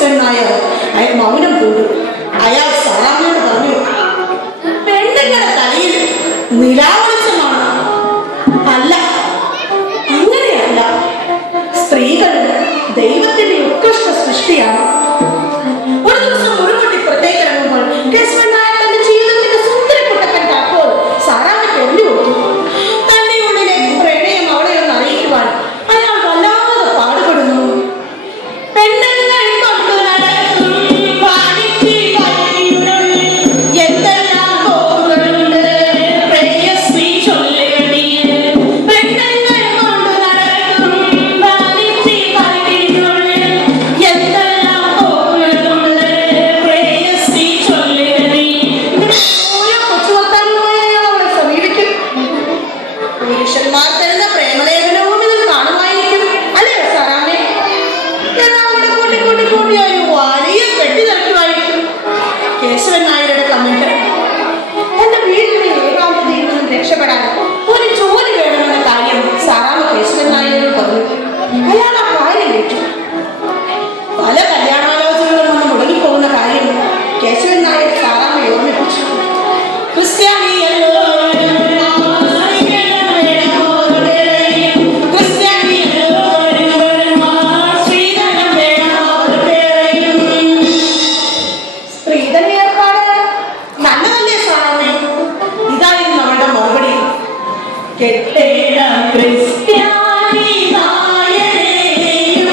കേശവൻ നായർ അയാൾ മൗനം പൂണ്ടു. അയാൾ സാറാമ്മയോട് പറഞ്ഞു, പെണ്ണുങ്ങളുടെ തലയിൽ നിലാവെളിച്ചമാണ്. അല്ല, അങ്ങനെയല്ല. സ്ത്രീകൾ ദൈവത്തിന്റെ ഉത്കൃഷ്ട സൃഷ്ടിയാണ്. ഒരു ദിവസം മുഴുവൻ പുറത്തേക്ക് ഇറങ്ങുമ്പോൾ കേശവൻ നായർ തന്റെ ജീവിതത്തിന്റെ സുന്ദര കുട്ടക്കൻ താക്കോൽ സാറാമ്മയ്ക്ക് എറിഞ്ഞു കൊടുത്തു. തന്റെ ഉള്ളിലെ പ്രണയം അവളെ ഒന്ന് അറിയിക്കുവാൻ അയാൾ വല്ലാതെ പാടുപെടുന്നു. പെണ്ണുങ്ങൾ കൊണ്ടു നടക്കും എന്തെല്ലാം പോകുന്നുണ്ട് പ്രേയസി ചൊല്ലേടി. പെണ്ണുങ്ങൾ കൊണ്ടു നടക്കും എന്തെല്ലാം പോകുന്നുണ്ട് പ്രേയസി ചൊല്ലേടി. ഓരോ കൊച്ചുവർത്താനുമായി അയാൾ അവളെ സമീപിക്കും. പുരുഷന്മാർ തരുന്ന പ്രേമലേഖനവും ഇതിൽ കാണുമായിരിക്കും, അല്ലേ സാറാമ്മേ? അവളെ കൂട്ടിയായി വലിയ കെട്ടി നിറയ്ക്കുമായിരിക്കും. കേശവൻ നായരുടെ കമന്റ്, എന്റെ വീടിന്റെ ഏകാന്തതയിൽ നിന്നും രക്ഷപ്പെടാൻ ഒരു ജോലി വേണമെന്ന കാര്യം സാറാമ്മ കേശവൻ നായരോട് പറഞ്ഞു. അയാൾ ആ കാര്യം ഏറ്റു. പല കല്യാണാലോചനകളും വന്ന് മുടങ്ങിപ്പോകുന്ന കാര്യം കേശവൻ നായർ സാറാമ്മയെ ഓർമ്മിപ്പിച്ചു. ക്രിസ്ത്യാനിയല്ലോ കെട്ടേണം ക്രിസ്ത്യാനി നായരെയും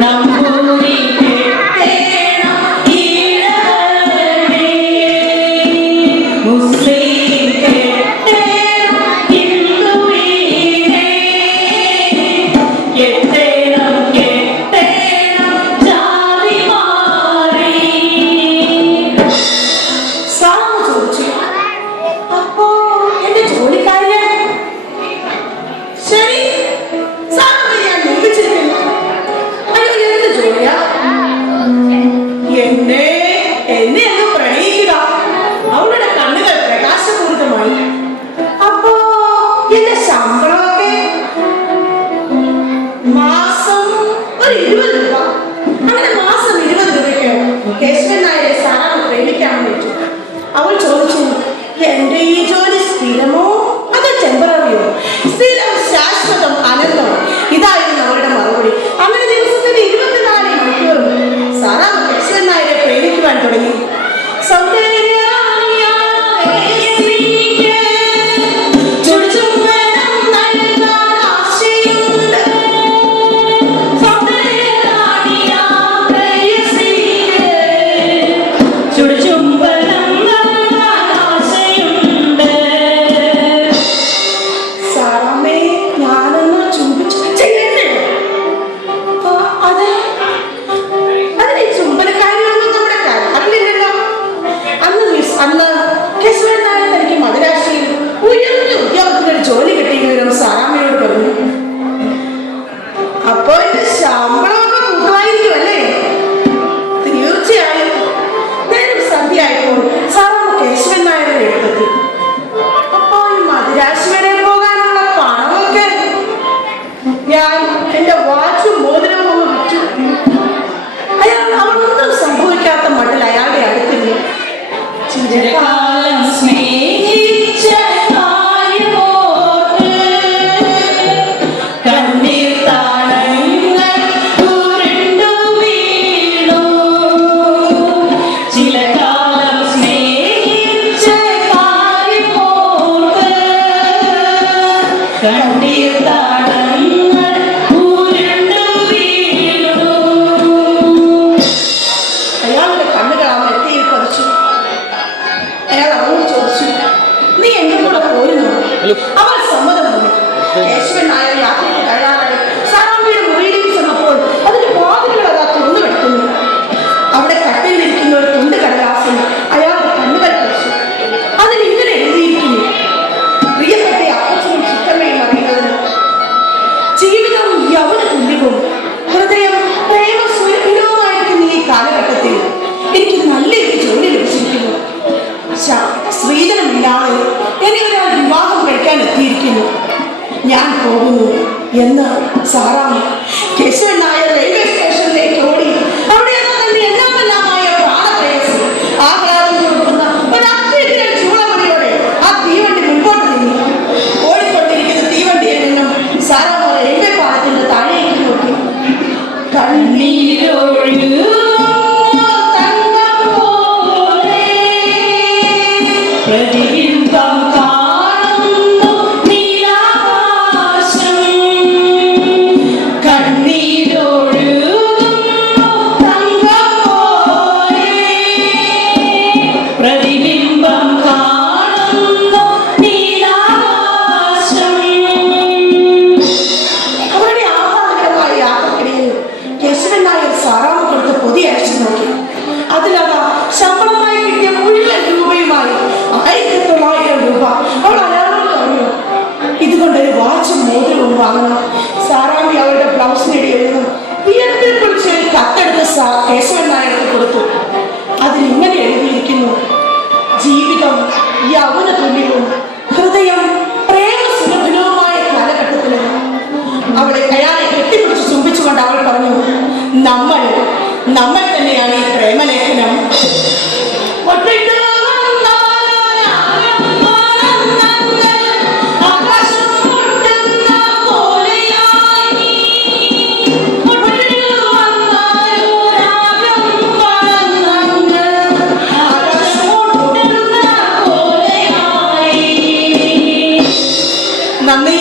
നമ്പൂരി കെട്ടേണം ഈഴവനെ, മുസ്ലിം കെട്ടേണം ഹിന്ദുവിനെ, കെട്ടേണം ജാതി മാറി. സാറാമ്മ ചോദിച്ചു, അപ്പോ എന്റെ ജോലിക്കാരൻ? ശരി, സാറിനെ ഞാൻ നിയമിച്ചിരിക്കുന്നു. അയ്യോ, എന്ത് ജോലിയാ? എന്നെ അങ്ങ് പ്രണയിക്കുക. അവളുടെ കണ്ണുകൾ പ്രകാശപൂരിതമായി. അപ്പോ എന്റെ ശമ്പളമൊക്കെ മാസം ഒരു 20 രൂപ. അങ്ങനെ മാസം 20 രൂപയ്ക്ക് കേശവൻ നായരെ സാറാമ്മ പ്രേമിക്കാമെന്ന് വെച്ചു. അവൾ ചോദിച്ചു, എന്റെ ഈ ജോലി സ്ഥിരമോ അതോ ടെമ്പററിയോ? സ്ഥിരം, ശാശ്വതം, അനന്തം. ഇതായിരുന്നു അവളുടെ മറുപടി. അങ്ങനെ ദിവസത്തിന്റെ 24 മണിക്കൂറും സാറാമ്മ കേശവൻ നായരെ പ്രേമിക്കുവാൻ തുടങ്ങി. അവൾ സമ്മതം പറഞ്ഞു. കേശവൻ നായർ യാത്രയ്ക്ക് തയ്യാറായി. സാറാമ്മയുടെ മുറിയിലേക്ക് ചെന്നപ്പോൾ അതിന്റെ വാതിലുകൾ അതാ തുറന്നു കിടക്കുന്നു. അവിടെ കട്ടിലിരിക്കുന്ന ഒരു തുണ്ട് കടലാസിൽ അയാളുടെ കണ്ണുകൾ കഴിച്ചു. അതിലിങ്ങനെ എഴുതിയിരിക്കുന്നു: പ്രിയപ്പെട്ട അപ്പച്ചനും ചിത്തമ്മയും അറിയുന്നതിന് ജീവിതം യവന തുല്യവും ഹൃദയം പ്രേമസ്വരൂപമായിരിക്കുന്ന ഈ കാലഘട്ടത്തിൽ എനിക്ക് നല്ലൊരു ജോലി ലഭിച്ചിരിക്കുന്നു. സ്ത്രീധനമില്ലാതെ എന്നെ ഒരാൾ വിവാഹം കഴിക്കാൻ എത്തിയിരിക്കുന്നു. ഞാൻ പോകുന്നു എന്ന് സാറാമ്മ കേശവൻ നായർ റെയിൽവേ സ്റ്റേഷനിലേക്ക് ഓടി കണ്ണീരൊഴുകുന്നു തങ്കം പോലെ പ്രതിബിംബം കാണുന്നു നീലാകാശം. കണ്ണീരൊഴുകുന്നു തങ്കം പോലെ പ്രതിബിംബം കാണുന്നു നീലാകാശം. അവരുടെ ആഹ്ലാദകരമായ യാത്രക്കിടയിൽ കേശവൻ നായർ സാറാമ്മ കൊടുത്ത പൊതി അയച്ചു നോക്കി. അതിലതാ ശമ്പളമായി കിട്ടിയ മുഴുവൻ രൂപയുമായി 1900 രൂപ. അവൾ അയാളോട് പറഞ്ഞു, ഇതുകൊണ്ടൊരു വാച്ചും മോതിരവും വാങ്ങണം. സാറാമ്മി അവളുടെ ബ്ലൗസിനിടയിൽ നിന്നും വിയർപ്പിൽ കുറിച്ച് ഒരു കത്തെടുത്ത് കേശവൻ നായർക്ക് കൊടുത്തു. അതിലിങ്ങനെ എഴുതിയിരിക്കുന്നു: ജീവിതം യൗവന തുല്യവും ഹൃദയം പ്രേമസുലഭനവുമായ കാലഘട്ടത്തിൽ. അവളെ അയാളെ കെട്ടിപ്പിടിച്ച് ചുംബിച്ചുകൊണ്ട് അവൾ പറഞ്ഞു, നമ്മൾ തന്നെയാണ് ഈ പ്രേമലേഖനം. നന്ദി.